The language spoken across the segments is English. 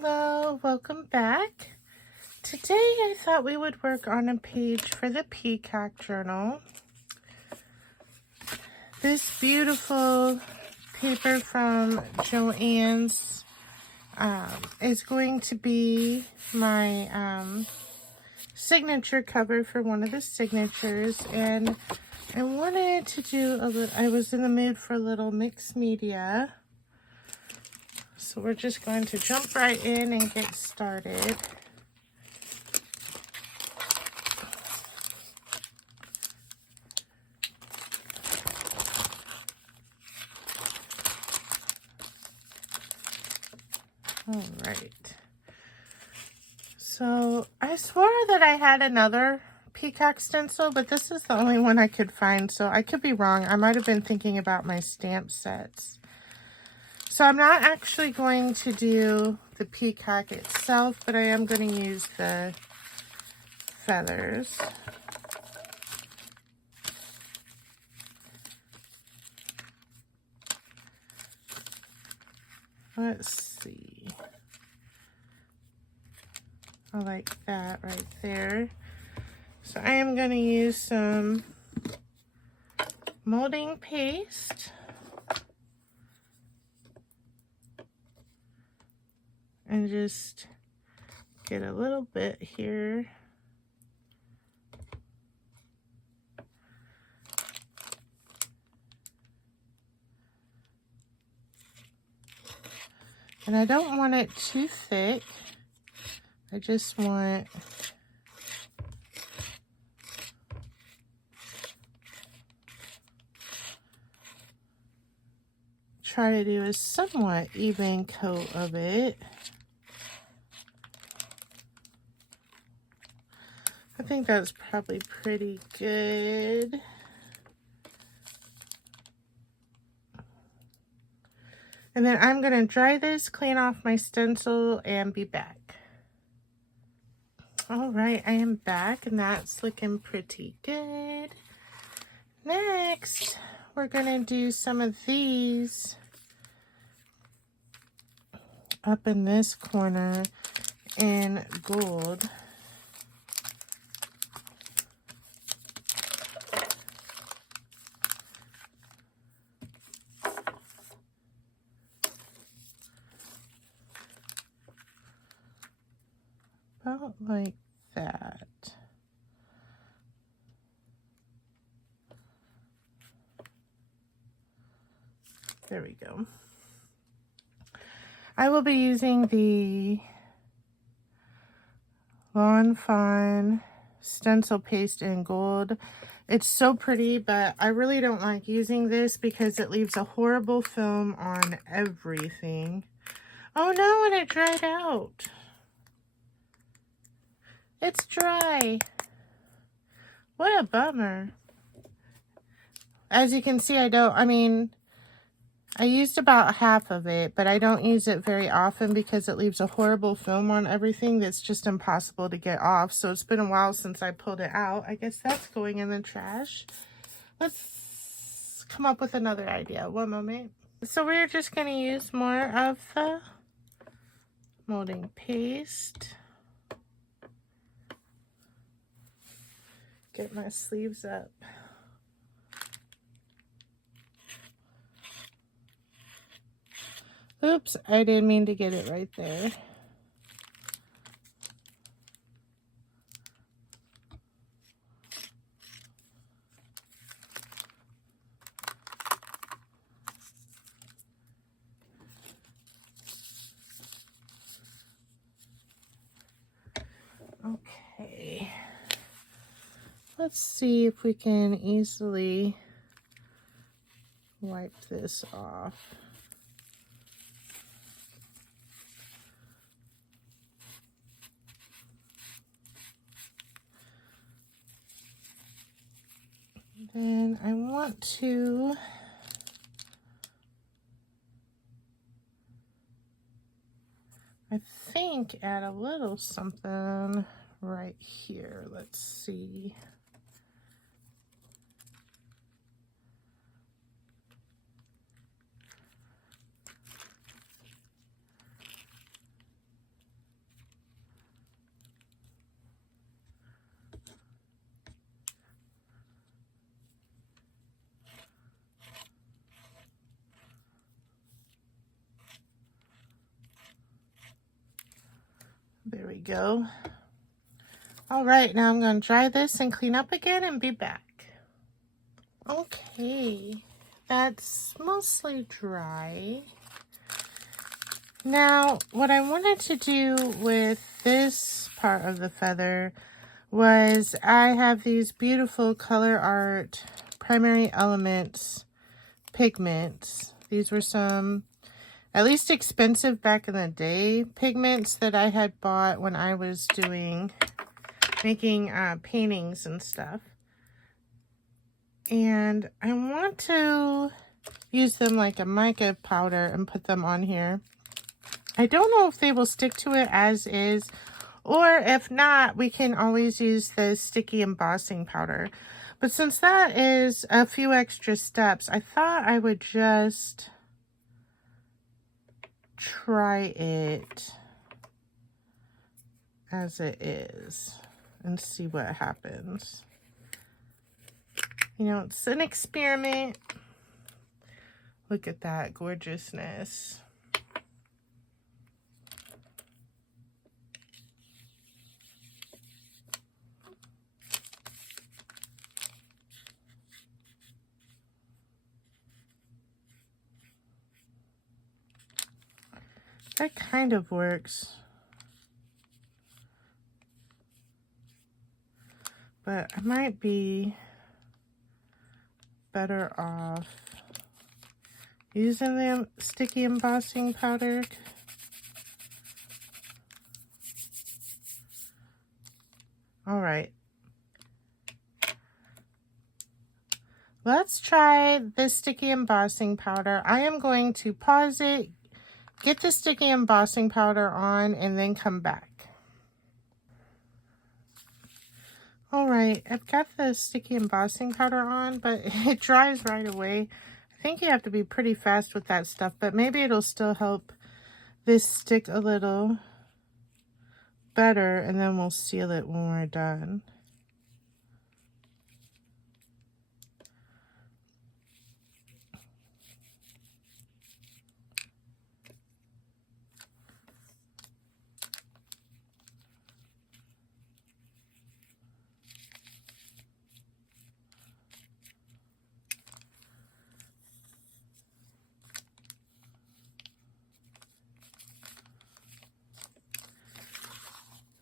Hello, welcome back. Today I thought we would work on a page for the Peacock Journal. This beautiful paper from Joann's is going to be my signature cover for one of the signatures, and I wanted to do a little, I was in the mood for a little mixed media. So we're just going to jump right in and get started. All right. So I swore that I had another peacock stencil, but this is the only one I could find. So I could be wrong. I might have been thinking about my stamp sets. So I'm not actually going to do the peacock itself, but I am going to use the feathers. Let's see. I like that right there. So I am going to use some molding paste. And just get a little bit here. And I don't want it too thick. I just want try to do a somewhat even coat of it. I think that's probably pretty good. And then I'm going to dry this, clean off my stencil, and be back. All right, I am back, and that's looking pretty good. Next, we're going to do some of these up in this corner in gold. About like that. There we go. I will be using the Lawn Fawn stencil paste in gold. It's so pretty, but I really don't like using this because it leaves a horrible film on everything. Oh no, and it dried out. It's dry. What a bummer. As you can see, I used about half of it, but I don't use it very often because it leaves a horrible film on everything that's just impossible to get off. So it's been a while since I pulled it out. I guess that's going in the trash. Let's come up with another idea. One moment. So we're just going to use more of the molding paste. Get my sleeves up. Oops, I didn't mean to get it right there. Okay. Let's see if we can easily wipe this off. Then I want to add a little something right here. Let's see. There we go. All right, now I'm going to dry this and clean up again and be back. Okay, that's mostly dry. Now, what I wanted to do with this part of the feather was I have these beautiful Color Art Primary Elements pigments. These were some, at least expensive back in the day, pigments that I had bought when I was making paintings and stuff. And I want to use them like a mica powder and put them on here. I don't know if they will stick to it as is, or if not, we can always use the sticky embossing powder. But since that is a few extra steps, I thought I would just try it as it is and see what happens. You know, it's an experiment. Look at that gorgeousness. That kind of works. But I might be better off using the sticky embossing powder. All right. Let's try this sticky embossing powder. I am going to pause it, get the sticky embossing powder on, and then come back. All right, I've got the sticky embossing powder on, but it dries right away. I think you have to be pretty fast with that stuff, but maybe it'll still help this stick a little better, and then we'll seal it when we're done.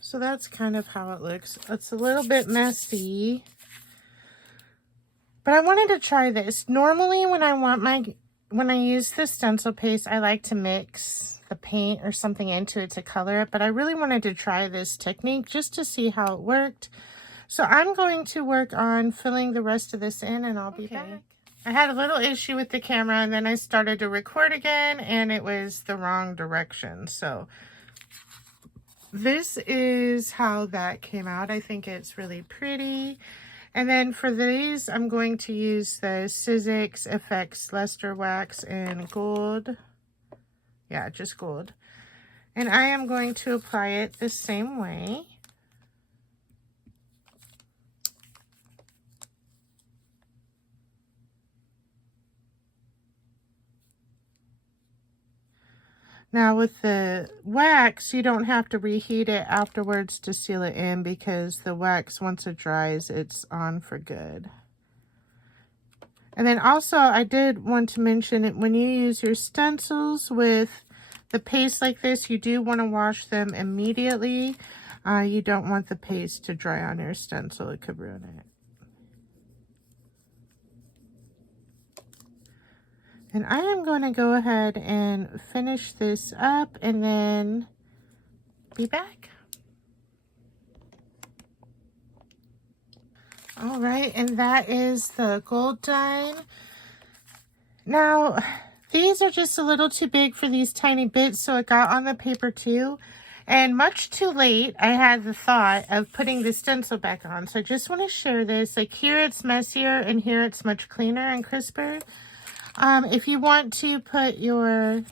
So that's kind of how it looks. It's a little bit messy, but I wanted to try this. Normally when I use the stencil paste, I like to mix the paint or something into it to color it, but I really wanted to try this technique just to see how it worked. So I'm going to work on filling the rest of this in, and I'll be back. I had a little issue with the camera, and then I started to record again, and it was the wrong direction. So this is how that came out. I think it's really pretty. And then for these, I'm going to use the Sizzix FX Luster Wax in gold. Yeah, just gold. And I am going to apply it the same way. Now with the wax, you don't have to reheat it afterwards to seal it in, because the wax, once it dries, it's on for good. And then also, I did want to mention it, when you use your stencils with the paste like this, you do want to wash them immediately. You don't want the paste to dry on your stencil. It could ruin it. And I am going to go ahead and finish this up and then be back. All right, and that is the gold done. Now, these are just a little too big for these tiny bits, so it got on the paper too. And much too late, I had the thought of putting the stencil back on. So I just want to share this. Like, here it's messier and here it's much cleaner and crisper. If you want to put your,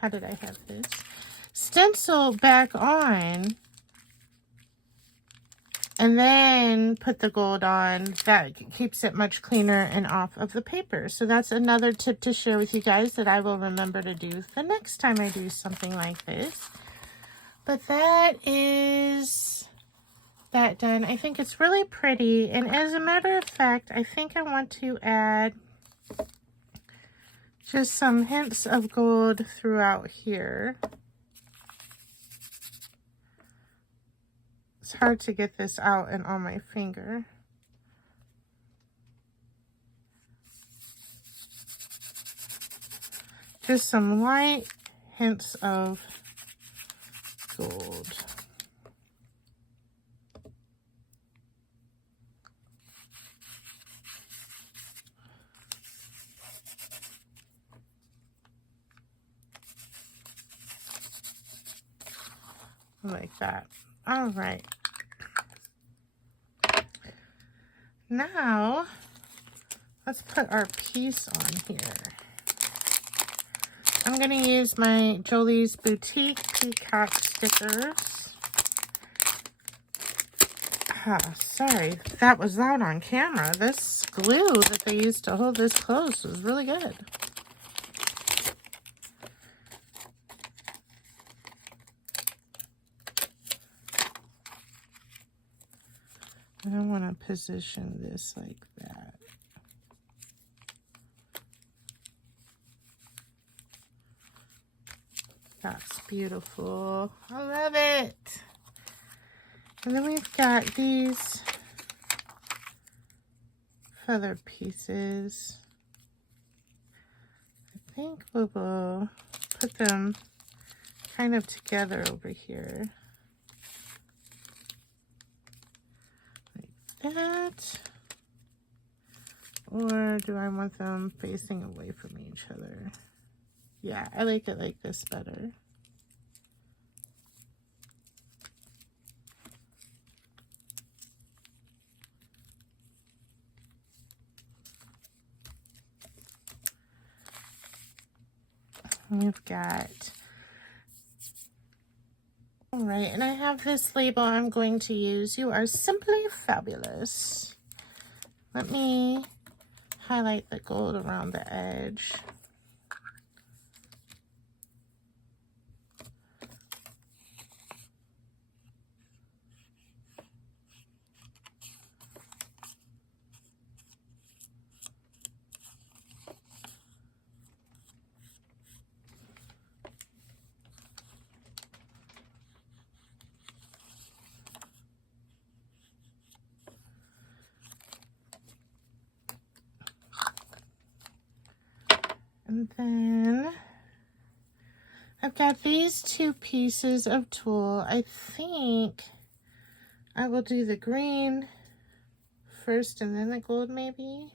how did I have this? Stencil back on and then put the gold on, that keeps it much cleaner and off of the paper. So that's another tip to share with you guys that I will remember to do the next time I do something like this. But that is that done. I think it's really pretty. And as a matter of fact, I think I want to add just some hints of gold throughout here. It's hard to get this out and on my finger. Just some light hints of gold. Like that. All right. Now, let's put our piece on here. I'm going to use my Jolie's Boutique Peacock stickers. Sorry, that was loud on camera. This glue that they used to hold this closed was really good. I want to position this like that. That's beautiful. I love it. And then we've got these feather pieces. I think we will put them kind of together over here. Like that. Or do I want them facing away from each other? Yeah, I like it like this better. We've got, all right, and I have this label I'm going to use. You are simply fabulous. Let me highlight the gold around the edge. And then I've got these two pieces of tulle. I think I will do the green first and then the gold maybe.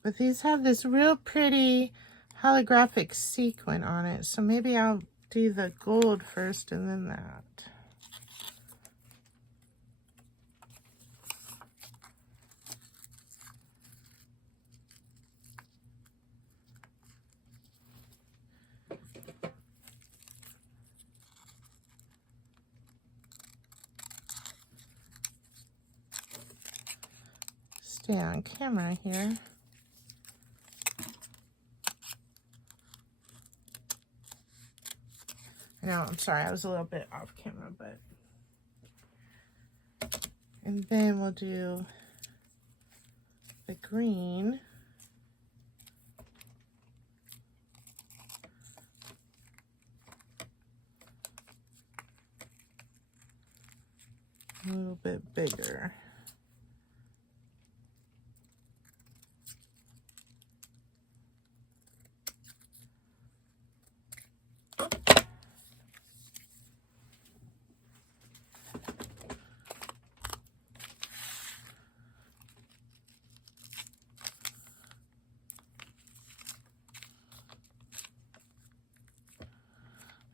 But these have this real pretty holographic sequin on it. So maybe I'll do the gold first and then that. Stay on camera here. No, I'm sorry, I was a little bit off camera, but. And then we'll do the green. A little bit bigger.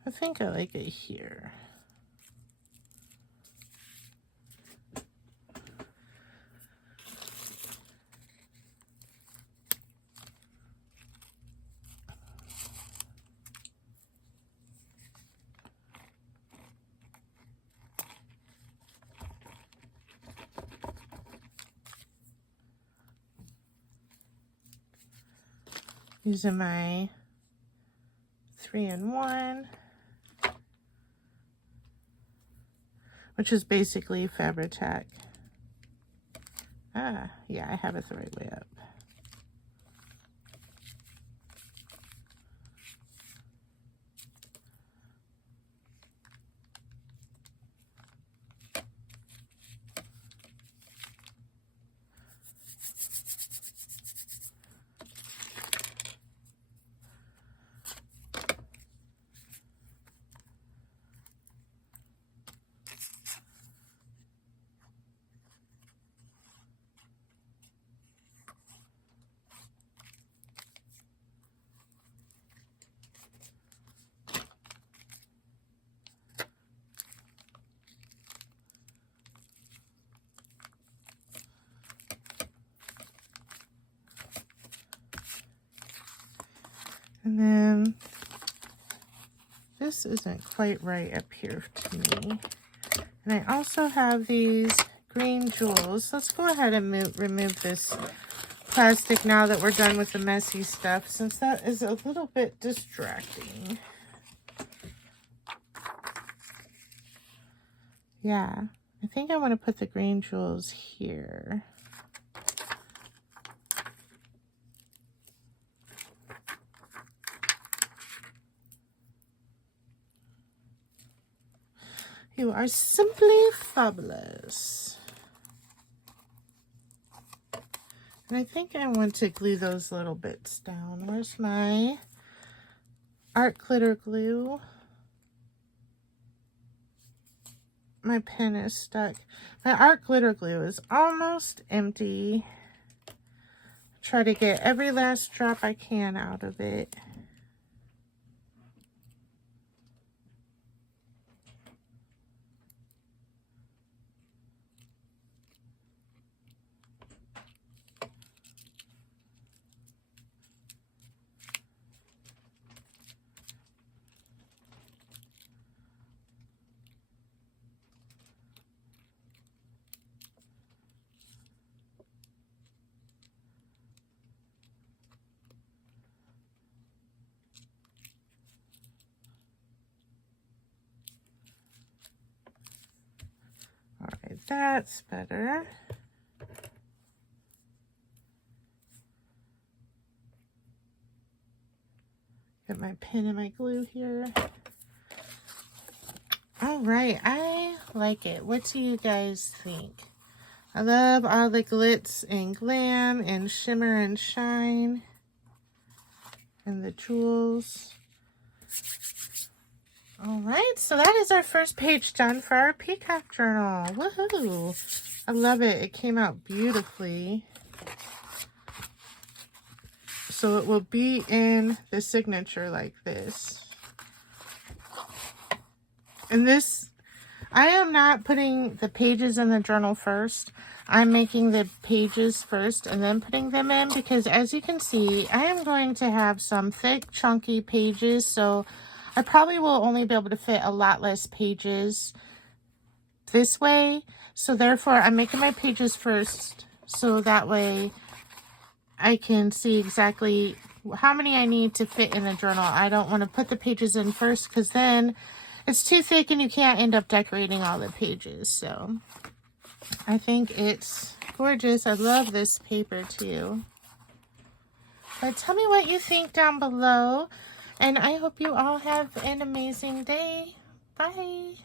I think I like it here. using my 3-in-1, which is basically Fabri-Tac. Yeah, I have it the right way up. And then this isn't quite right up here to me. And I also have these green jewels. Let's go ahead and remove this plastic now that we're done with the messy stuff, since that is a little bit distracting. Yeah, I think I want to put the green jewels here. You are simply fabulous. And I think I want to glue those little bits down. Where's my art glitter glue? My pen is stuck. My art glitter glue is almost empty. Try to get every last drop I can out of it. All right, that's better. Get my pen and my glue here. All right, I like it. What do you guys think? I love all the glitz and glam and shimmer and shine and the jewels. All right, so that is our first page done for our Peacock Journal. Woohoo! I love it. It came out beautifully. So it will be in the signature like this. And this, I am not putting the pages in the journal first. I'm making the pages first and then putting them in, because as you can see, I am going to have some thick, chunky pages. So I probably will only be able to fit a lot less pages this way. So therefore, I'm making my pages first, so that way I can see exactly how many I need to fit in the journal. I don't want to put the pages in first, because then it's too thick and you can't end up decorating all the pages. So I think it's gorgeous. I love this paper too. But tell me what you think down below. And I hope you all have an amazing day. Bye.